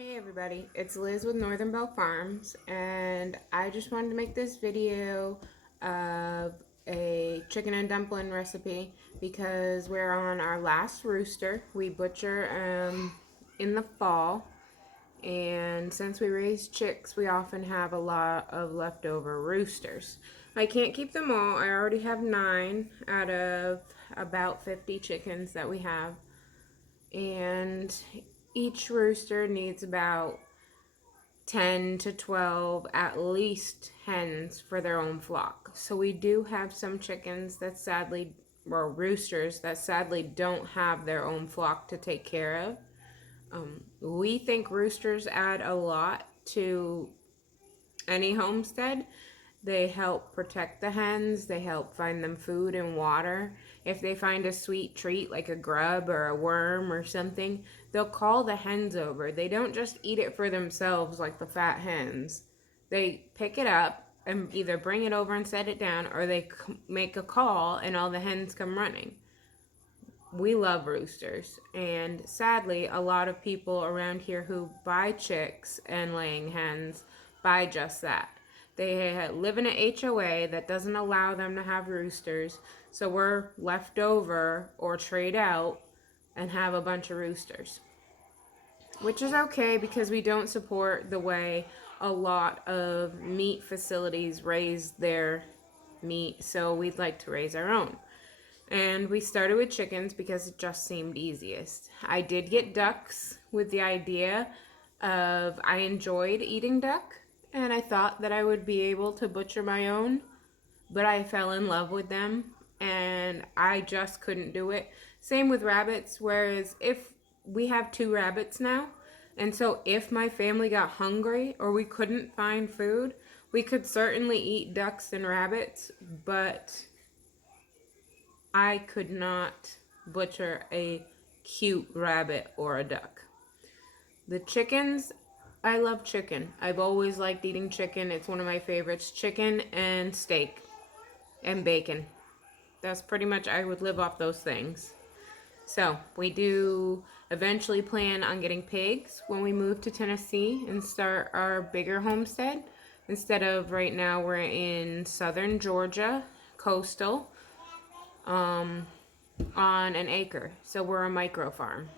Hey everybody, it's Liz with Northern Belle Farms, and I just wanted to make this video of a chicken and dumpling recipe because we're on our last rooster. We butcher in the fall, and since we raise chicks, we often have a lot of leftover roosters. I can't keep them all. I already have 9 out of about 50 chickens that we have, and each rooster needs about 10 to 12 at least hens for their own flock. So we do have some chickens that sadly, or roosters that sadly don't have their own flock to take care of. We think roosters add a lot to any homestead. They help protect the hens, they help find them food and water. If they find a sweet treat like a grub or a worm or something, they'll call the hens over. They don't just eat it for themselves like the fat hens. They pick it up and either bring it over and set it down, or they make a call and all the hens come running. We love roosters, and sadly a lot of people around here who buy chicks and laying hens buy just that. They live in an HOA that doesn't allow them to have roosters, so we're left over or trade out and have a bunch of roosters, which is okay because we don't support the way a lot of meat facilities raise their meat, so we'd like to raise our own. And we started with chickens because it just seemed easiest. I did get ducks with the idea of I enjoyed eating duck, and I thought that I would be able to butcher my own, but I fell in love with them and I just couldn't do it. Same with rabbits, whereas if we have 2 rabbits now, and so if my family got hungry or we couldn't find food, we could certainly eat ducks and rabbits, but I could not butcher a cute rabbit or a duck. The chickens, I love chicken. I've always liked eating chicken. It's one of my favorites. Chicken and steak and bacon. That's pretty much, I would live off those things. So we do eventually plan on getting pigs when we move to Tennessee and start our bigger homestead. Instead of right now, we're in southern Georgia, coastal, on an acre. So we're a micro farm.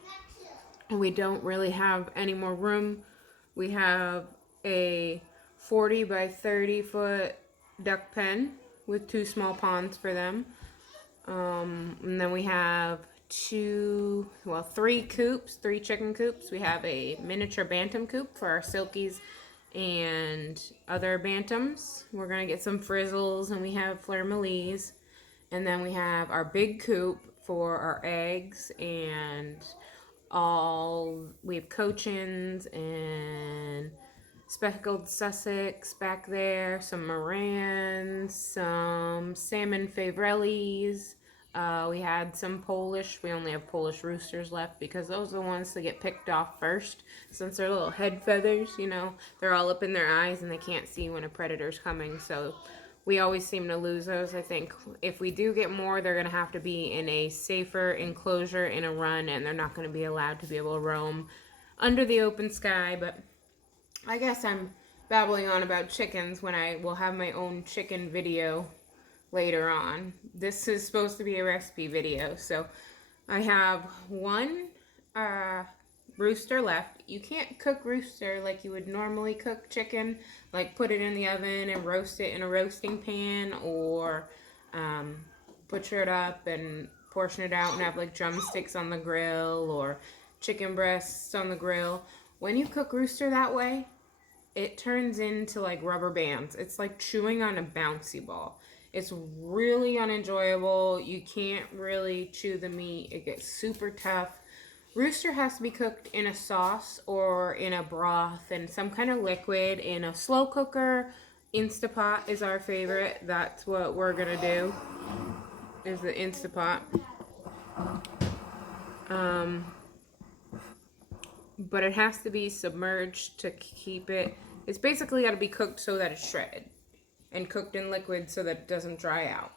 And we don't really have any more room. We have a 40 by 30 foot duck pen with 2 small ponds for them. And then we have 3 coops, 3 chicken coops. We have a miniature bantam coop for our silkies and other bantams. We're going to get some frizzles, and we have fleur-de-lis. And then we have our big coop for our eggs, and we have cochins and speckled Sussex back there, some Morans, some salmon Favrellis. We had some Polish. We only have Polish roosters left because those are the ones that get picked off first. Since they're little head feathers, they're all up in their eyes and they can't see when a predator's coming. So we always seem to lose those. I think if we do get more, they're going to have to be in a safer enclosure in a run, and they're not going to be allowed to be able to roam under the open sky. But I guess I'm babbling on about chickens when I will have my own chicken video later on. This is supposed to be a recipe video, so I have 1 rooster left. You can't cook rooster like you would normally cook chicken, like put it in the oven and roast it in a roasting pan, or butcher it up and portion it out and have like drumsticks on the grill or chicken breasts on the grill. When you cook rooster that way, it turns into like rubber bands. It's like chewing on a bouncy ball. It's really unenjoyable. You can't really chew the meat. It gets super tough. Rooster has to be cooked in a sauce or in a broth and some kind of liquid in a slow cooker. Instapot is our favorite. That's what we're gonna do, is the Instapot. But it has to be submerged to keep it. It's basically got to be cooked so that it's shredded, and cooked in liquid so that it doesn't dry out.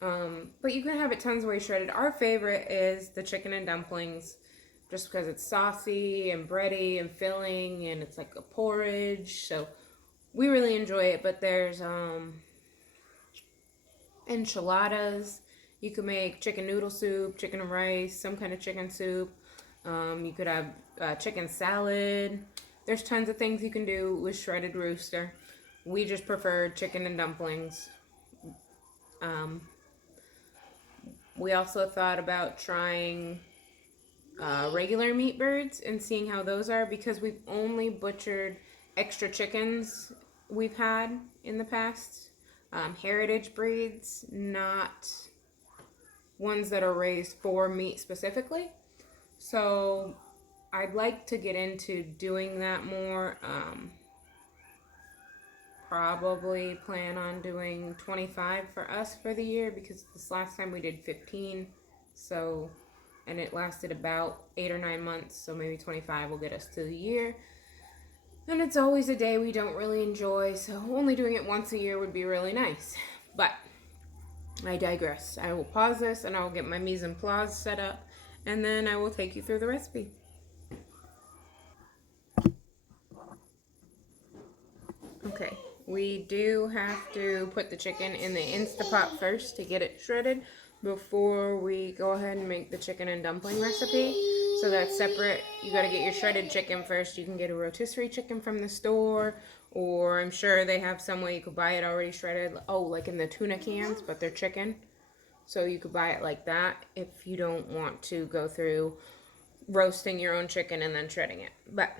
But you can have it tons of ways shredded. Our favorite is the chicken and dumplings. just because it's saucy and bready and filling, and it's like a porridge. So we really enjoy it. But there's enchiladas. You could make chicken noodle soup, chicken and rice, some kind of chicken soup. You could have chicken salad. There's tons of things you can do with shredded rooster. We just prefer chicken and dumplings. We also thought about trying regular meat birds and seeing how those are, because we've only butchered extra chickens we've had in the past. Heritage breeds, not ones that are raised for meat specifically. So I'd like to get into doing that more. Probably plan on doing 25 for us for the year, because this last time we did 15. So, and it lasted about 8 or 9 months. So maybe 25 will get us to the year. And it's always a day we don't really enjoy, so only doing it once a year would be really nice. But I digress. I will pause this and I will get my mise en place set up, and then I will take you through the recipe. Okay, we do have to put the chicken in the Instapot first to get it shredded before we go ahead and make the chicken and dumpling recipe. So that's separate. You got to get your shredded chicken first. You can get a rotisserie chicken from the store, or I'm sure they have some way you could buy it already shredded. Oh, like in the tuna cans, but they're chicken. So you could buy it like that if you don't want to go through roasting your own chicken and then shredding it. But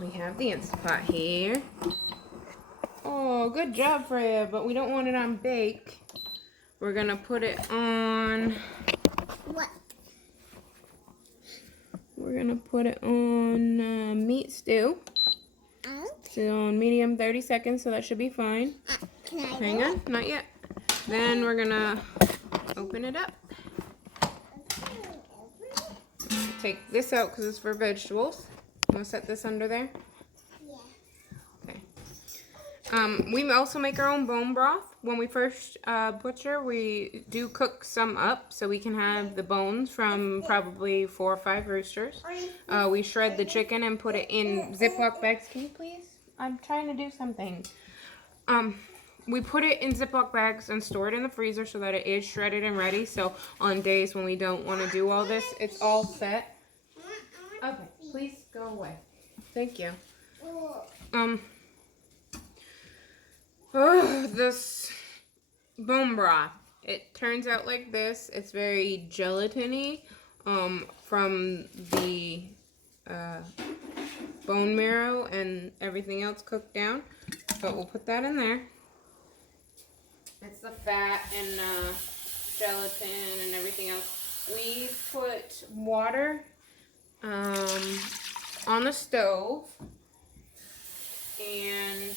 we have the Instapot here. Oh, good job, Freya, but we don't want it on bake. We're going to put it on... What? We're going to put it on meat stew. So on medium, 30 seconds, so that should be fine. Hang on, not yet. Then we're going to open it up. Take this out because it's for vegetables. I'm going to set this under there. We also make our own bone broth. When we first butcher, we do cook some up so we can have the bones from probably 4 or 5 roosters. We shred the chicken and put it in Ziploc bags. Can you please? I'm trying to do something. We put it in Ziploc bags and store it in the freezer so that it is shredded and ready. So on days when we don't want to do all this, it's all set. Okay, please go away. Thank you. Oh, this bone broth. It turns out like this. It's very gelatiny from the bone marrow and everything else cooked down. But we'll put that in there. It's the fat and gelatin and everything else. We put water on the stove and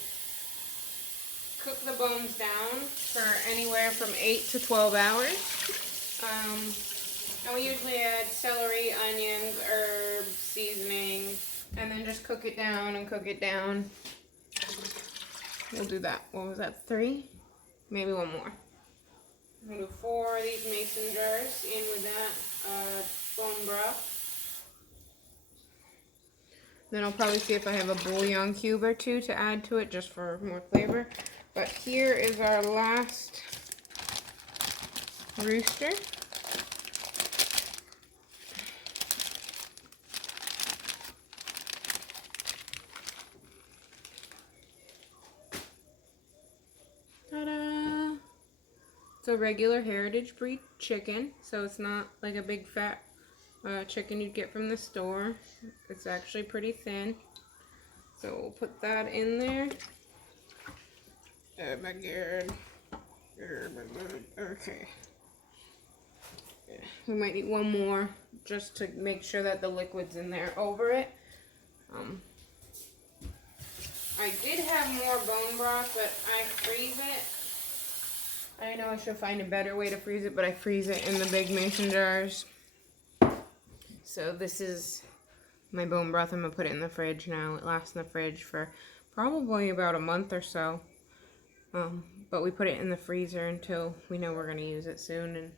cook the bones down for anywhere from 8 to 12 hours. And we usually add celery, onions, herbs, seasoning, and then just cook it down and cook it down. We'll do that. What was that? 3? Maybe one more. I'm going to do 4 of these mason jars in with that bone broth. Then I'll probably see if I have a bouillon cube or 2 to add to it just for more flavor. But here is our last rooster. Ta-da! It's a regular heritage breed chicken, so it's not like a big fat chicken you'd get from the store. It's actually pretty thin. So we'll put that in there. Oh my god. Okay. We might need one more just to make sure that the liquid's in there over it. I did have more bone broth, but I freeze it. I know I should find a better way to freeze it, but I freeze it in the big mason jars. So this is my bone broth. I'm going to put it in the fridge now. It lasts in the fridge for probably about a month or so. But we put it in the freezer until we know we're going to use it soon. And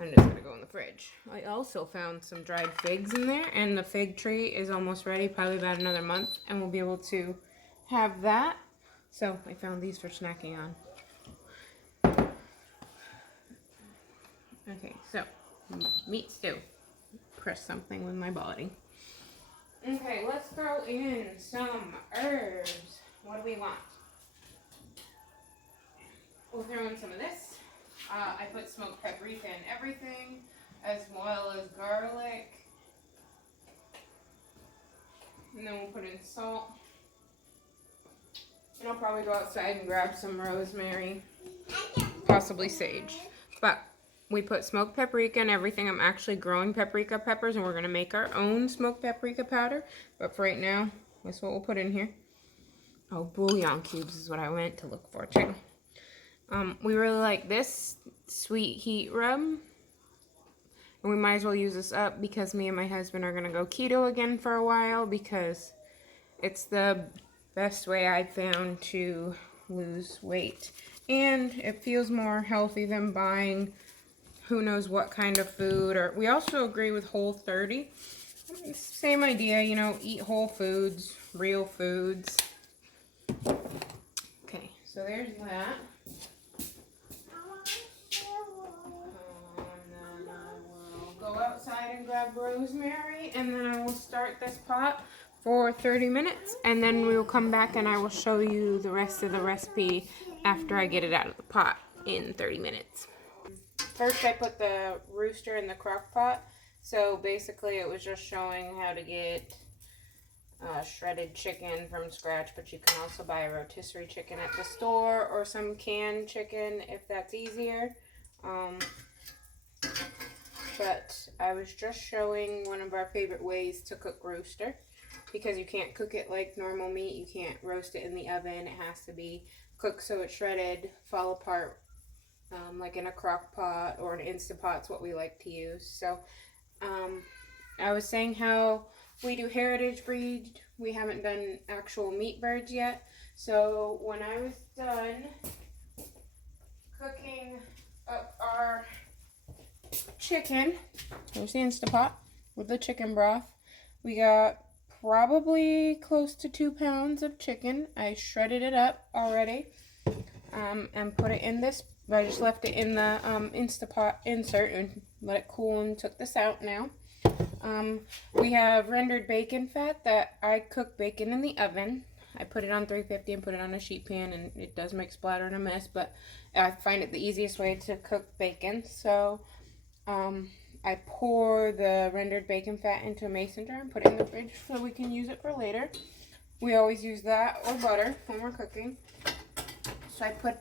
I'm just gonna go in the fridge. I also found some dried figs in there, and the fig tree is almost ready, probably about another month, and we'll be able to have that. So I found these for snacking on. Okay, so meat stew. Press something with my body. Okay, let's throw in some herbs. What do we want? We'll throw in some of this. I put smoked paprika in everything, as well as garlic. And then we'll put in salt. And I'll probably go outside and grab some rosemary, possibly sage. But we put smoked paprika in everything. I'm actually growing paprika peppers, and we're going to make our own smoked paprika powder. But for right now, that's what we'll put in here. Oh, bouillon cubes is what I went to look for too. We really like this sweet heat rub. And we might as well use this up because me and my husband are going to go keto again for a while, because it's the best way I've found to lose weight. And it feels more healthy than buying who knows what kind of food. Or we also agree with Whole30. Same idea, you know, eat whole foods, real foods. Okay, so there's that. Go outside and grab rosemary, and then I will start this pot for 30 minutes, and then we will come back and I will show you the rest of the recipe after I get it out of the pot in 30 minutes. First I put the Rooster in the crock pot, so basically it was just showing how to get shredded chicken from scratch, but you can also buy a rotisserie chicken at the store or some canned chicken if that's easier. But I was just showing one of our favorite ways to cook Rooster, because you can't cook it like normal meat. You can't roast it in the oven. It has to be cooked so it's shredded, fall apart, like in a crock pot or an Instant Pot's what we like to use. So I was saying how we do heritage breed. We haven't done actual meat birds yet. So when I was done cooking up our chicken, there's the Instant Pot with the chicken broth. We got probably close to 2 pounds of chicken. I shredded it up already and put it in this. I just left it in the Instant Pot insert and let it cool, and took this out now. We have rendered bacon fat that I cook bacon in the oven. I put it on 350 and put it on a sheet pan, and it does make splatter and a mess, but I find it the easiest way to cook bacon. So I pour the rendered bacon fat into a mason jar and put it in the fridge so we can use it for later. We always use that or butter when we're cooking. So I put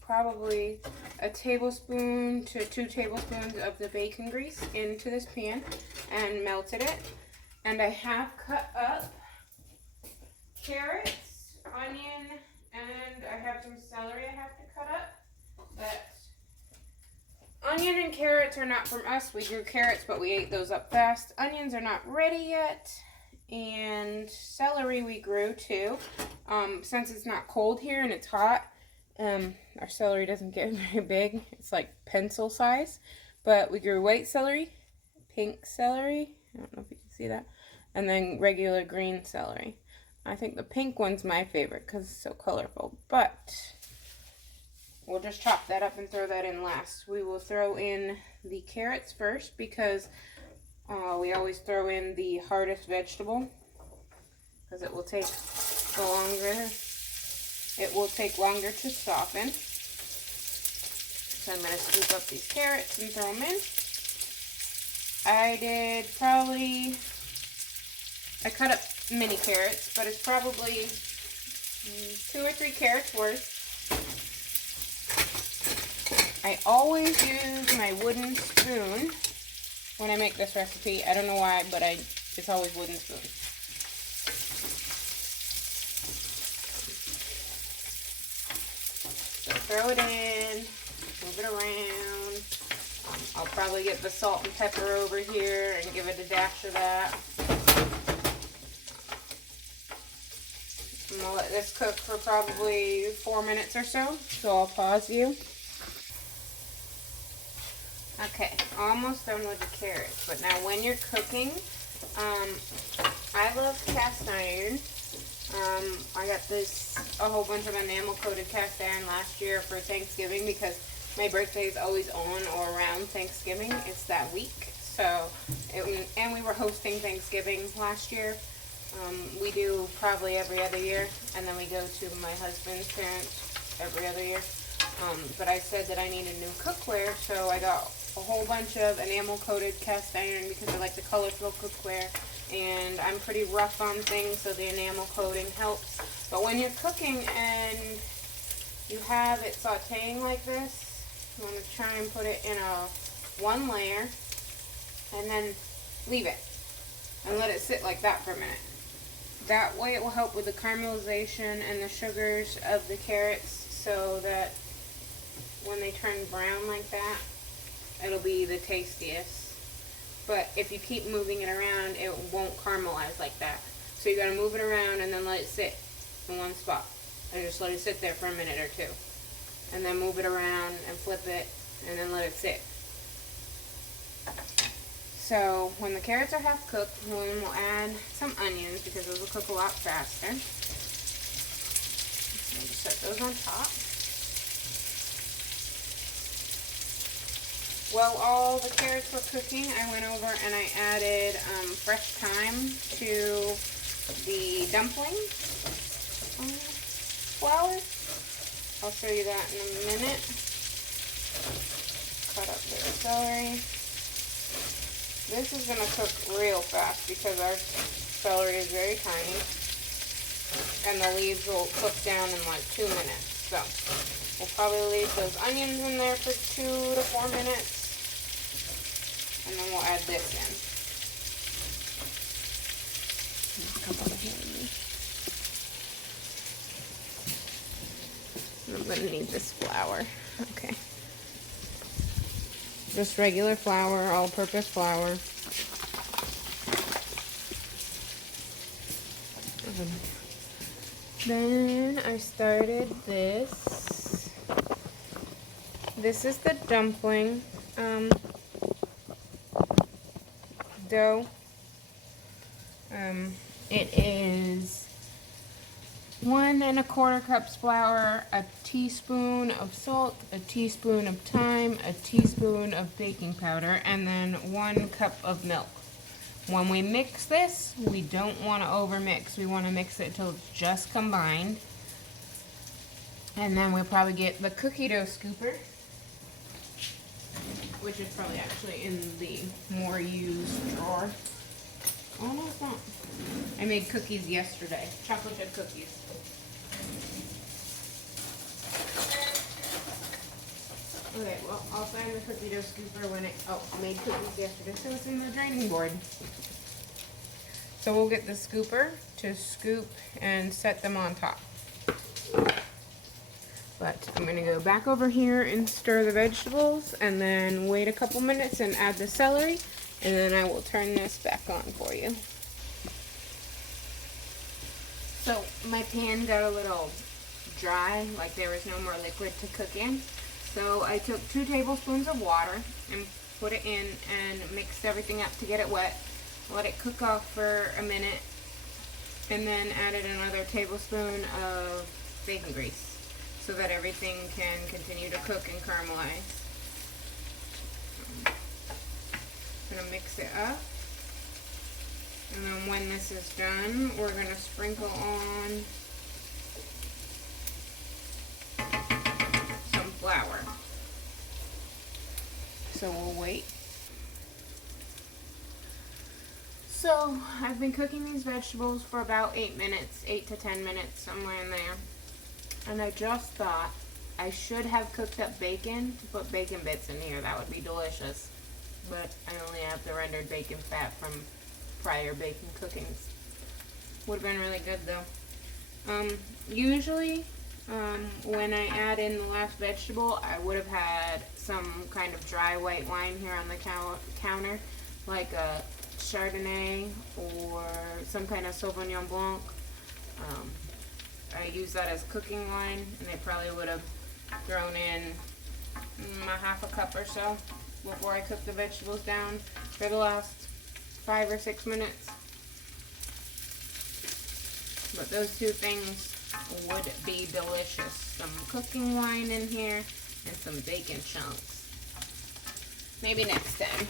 probably a tablespoon to 2 tablespoons of the bacon grease into this pan and melted it. And I have cut up carrots, onion, and I have some celery I have to cut up. But onion and carrots are not from us. We grew carrots, but we ate those up fast. Onions are not ready yet. And celery we grew too. Since it's not cold here and it's hot, our celery doesn't get very big. It's like pencil size. But we grew white celery, pink celery, I don't know if you can see that, and then regular green celery. I think the pink one's my favorite because it's so colorful. But we'll just chop that up and throw that in last. We will throw in the carrots first because we always throw in the hardest vegetable because it will take longer. It will take longer to soften. So I'm going to scoop up these carrots and throw them in. I cut up mini carrots, but it's probably 2 or 3 carrots worth. I always use my wooden spoon when I make this recipe. I don't know why, but it's always wooden spoon. So throw it in, move it around. I'll probably get the salt and pepper over here and give it a dash of that. I'm going to let this cook for probably 4 minutes or so. So I'll pause you. Okay, almost done with the carrots. But now when you're cooking, I love cast iron. I got a whole bunch of enamel coated cast iron last year for Thanksgiving because my birthday is always on or around Thanksgiving. It's that week. So, and we were hosting Thanksgiving last year. We do probably every other year, and then we go to my husband's parents every other year. But I said that I needed new cookware, so I got a whole bunch of enamel coated cast iron because I like the colorful cookware, and I'm pretty rough on things, so the enamel coating helps. But when you're cooking and you have it sauteing like this, you want to try and put it in one layer, and then leave it and let it sit like that for a minute. That way it will help with the caramelization and the sugars of the carrots, so that when they turn brown like that, it'll be the tastiest. But if you keep moving it around, it won't caramelize like that. So you gotta move it around and then let it sit in one spot. And just let it sit there for a minute or two. And then move it around and flip it and then let it sit. So when the carrots are half cooked, then we'll add some onions because those will cook a lot faster. I'll just set those on top. While all the carrots were cooking, I went over and I added fresh thyme to the dumpling flour. I'll show you that in a minute. Cut up the celery. This is going to cook real fast because our celery is very tiny, and the leaves will cook down in like 2 minutes. So we'll probably leave those onions in there for 2 to 4 minutes. And then we'll add this in. I'm going to need this flour. Okay. Just regular flour, all-purpose flour. Then I started this. This is the dumpling dough. It is 1 1/4 cups flour, a teaspoon of salt, a teaspoon of thyme, a teaspoon of baking powder, and then 1 cup of milk. When we mix this, we don't want to overmix. We want to mix it till it's just combined. And then we'll probably get the cookie dough scooper, which is probably actually in the more used drawer. Oh no, it's not. I made cookies yesterday, chocolate chip cookies. Okay, well, I'll find the cookie dough scooper when I made cookies yesterday, so it's in the draining board. So we'll get the scooper to scoop and set them on top. But I'm going to go back over here and stir the vegetables and then wait a couple minutes and add the celery, and then I will turn this back on for you. So my pan got a little dry, like there was no more liquid to cook in. So I took 2 tablespoons of water and put it in and mixed everything up to get it wet. Let it cook off for a minute, and then added another tablespoon of bacon grease so that everything can continue to cook and caramelize. I'm going to mix it up, and then when this is done, we're going to sprinkle on some flour. So we'll wait. So I've been cooking these vegetables for about 8 minutes, 8 to 10 minutes, somewhere in there. And I just thought I should have cooked up bacon to put bacon bits in here. That would be delicious. But I only have the rendered bacon fat from prior bacon cookings. Would have been really good though. Usually when I add in the last vegetable, I would have had some kind of dry white wine here on the counter, like a Chardonnay or some kind of Sauvignon Blanc. I use that as cooking wine, and they probably would have thrown in a half a cup or so. before I cook the vegetables down for the last 5 or 6 minutes. But those two things would be delicious. Some cooking wine in here and some bacon chunks. Maybe next time.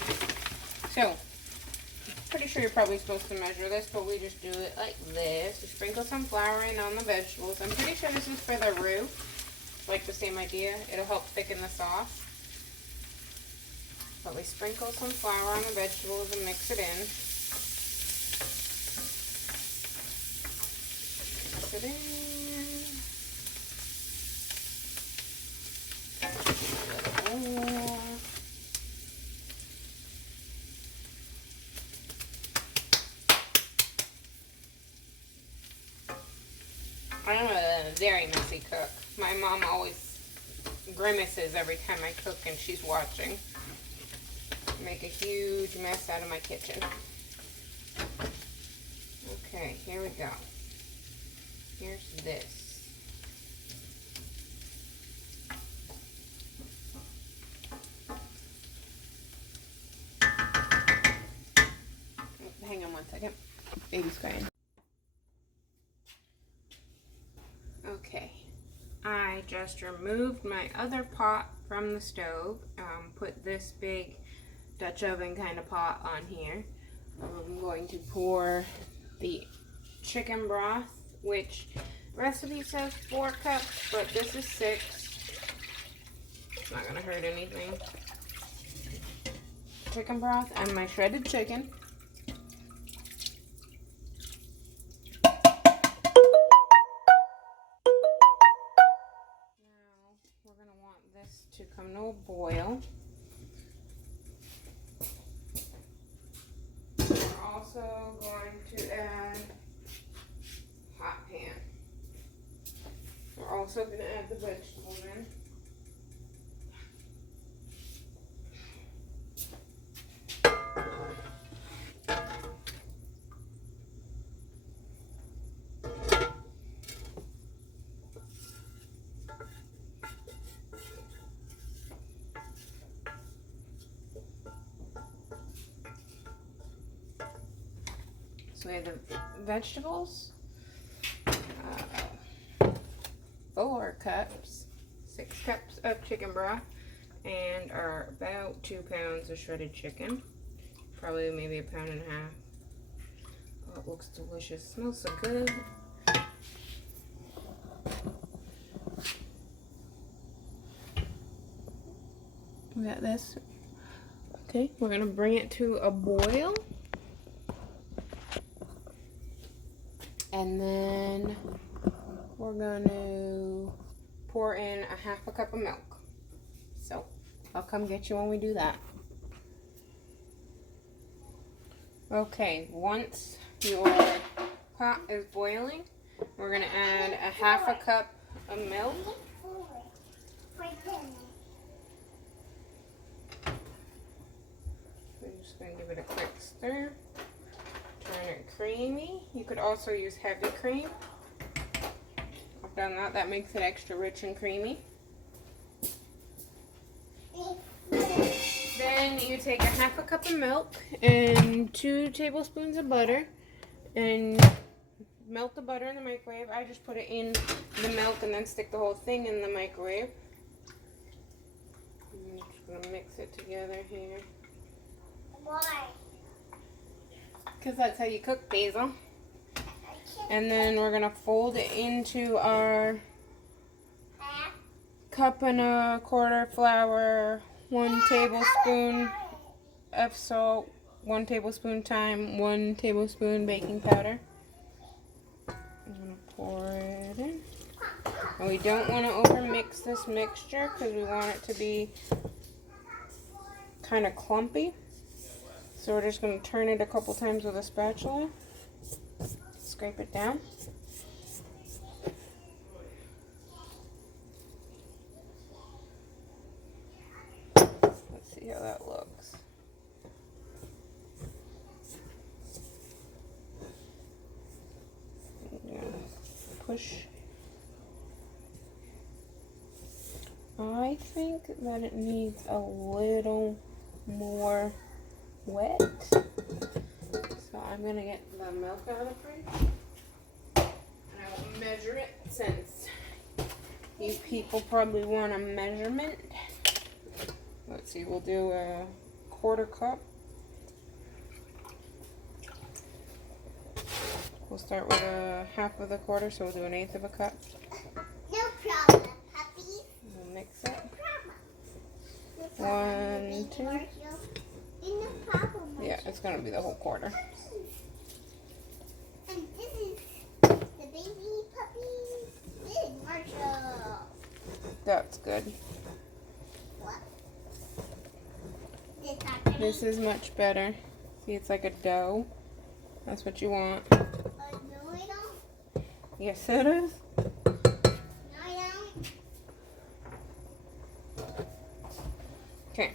So, pretty sure you're probably supposed to measure this, but we just do it like this. We sprinkle some flour in on the vegetables. I'm pretty sure this is for the roux. Like the same idea. It'll help thicken the sauce. But we sprinkle some flour on the vegetables and mix it in. Mix it in. A little more. I'm a very messy cook. My mom always grimaces every time I cook and she's watching. Make a huge mess out of my kitchen. Okay, here we go. Here's this. Hang on one second. Baby's crying. Okay, I just removed my other pot from the stove. Put this big Dutch oven kind of pot on here. I'm going to pour the chicken broth, which recipe says 4 cups, but this is 6. It's not gonna hurt anything. Chicken broth and my shredded chicken. To come to a boil. We're also going to add hot pan. We're also going to add the vegetables in. So we have the vegetables, 4 cups, 6 cups of chicken broth, and our about 2 pounds of shredded chicken. Probably maybe 1.5 pounds. Oh, it looks delicious. Smells so good. We got this. Okay, we're gonna bring it to a boil. And then we're going to pour in 1/2 cup of milk. So I'll come get you when we do that. Okay, once your pot is boiling, we're going to add 1/2 cup of milk. We're just going to give it a quick stir. Turn it creamy. You could also use heavy cream. I've done that. That makes it extra rich and creamy. Then you take 1/2 cup of milk and 2 tablespoons of butter and melt the butter in the microwave. I just put it in the milk and then stick the whole thing in the microwave. I'm just going to mix it together here. Why? Because that's how you cook basil. And then we're going to fold it into our 1.25 cups flour, 1 tablespoon of salt, 1 tablespoon thyme, 1 tablespoon baking powder. I'm going to pour it in. And we don't want to overmix this mixture because we want it to be kind of clumpy. So we're just going to turn it a couple times with a spatula. Scrape it down. Let's see how that looks. Push. I think that it needs a little more wet. So I'm going to get the milk out of the fridge. And I will measure it since you people probably want a measurement. Let's see, we'll do a 1/4 cup. We'll start with a 1/2 of the 1/4, so we'll do 1/8 of a cup. No problem, puppy. We'll mix it. No problem. 1, 2. No problem. Yeah, it's gonna be the whole 1/4. And this is the baby puppy. This is Marshall. That's good. What? This is much better. See, it's like a dough. That's what you want. No, I don't. Yes, it is. No, I don't. Okay.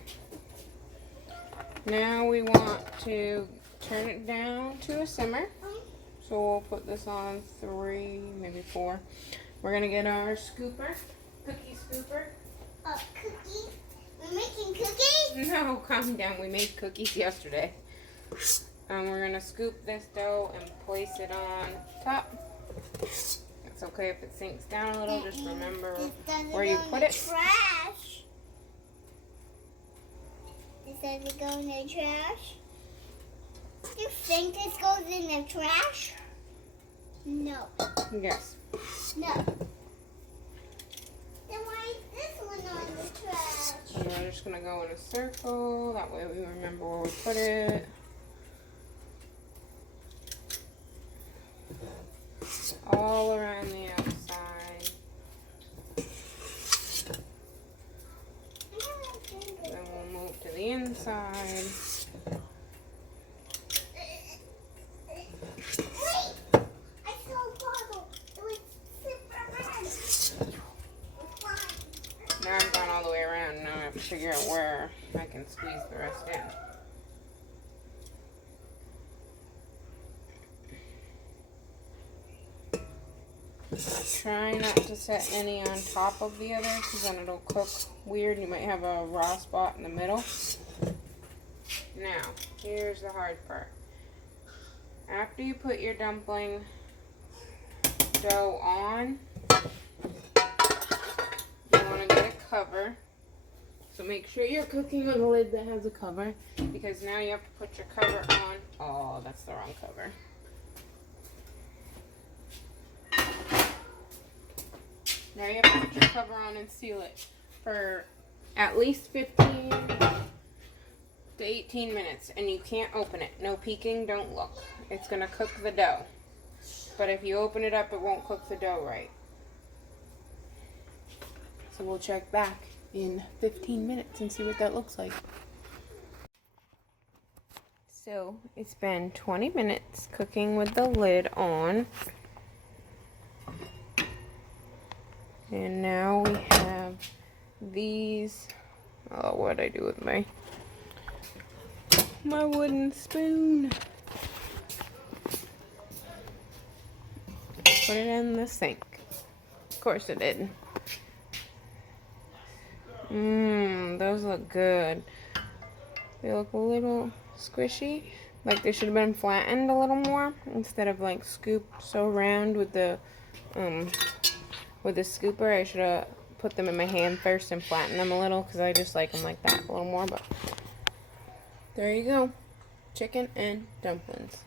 Now we want to turn it down to a simmer. So we'll put this on 3, maybe 4. We're gonna get our scooper, cookie scooper. Cookies? We're making cookies? No, calm down. We made cookies yesterday. We're gonna scoop this dough and place it on top. It's okay if it sinks down a little. Just remember where you put it. Trash. Does it go in the trash? You think this goes in the trash? No. Yes. No. Then why is this one on the trash? And we're just gonna go in a circle. That way we remember where we put it. All around the outside. Then we'll move to the inside. Now I've gone all the way around. Now I have to figure out where I can squeeze the rest in. Try not to set any on top of the other because then it'll cook weird. You might have a raw spot in the middle. Now, here's the hard part. After you put your dumpling dough on, you want to get a cover. So make sure you're cooking with a lid that has a cover because now you have to put your cover on. Oh, that's the wrong cover. Now you have to put your cover on and seal it for at least 15 to 18 minutes. And you can't open it. No peeking, don't look. It's going to cook the dough. But if you open it up, it won't cook the dough right. So we'll check back in 15 minutes and see what that looks like. So it's been 20 minutes cooking with the lid on. And now we have these. Oh, what'd I do with my wooden spoon? Put it in the sink. Of course it did. Those look good. They look a little squishy. Like they should have been flattened a little more instead of like scooped so round with the scooper. I should have put them in my hand first and flattened them a little because I just like them like that a little more. But there you go. Chicken and dumplings.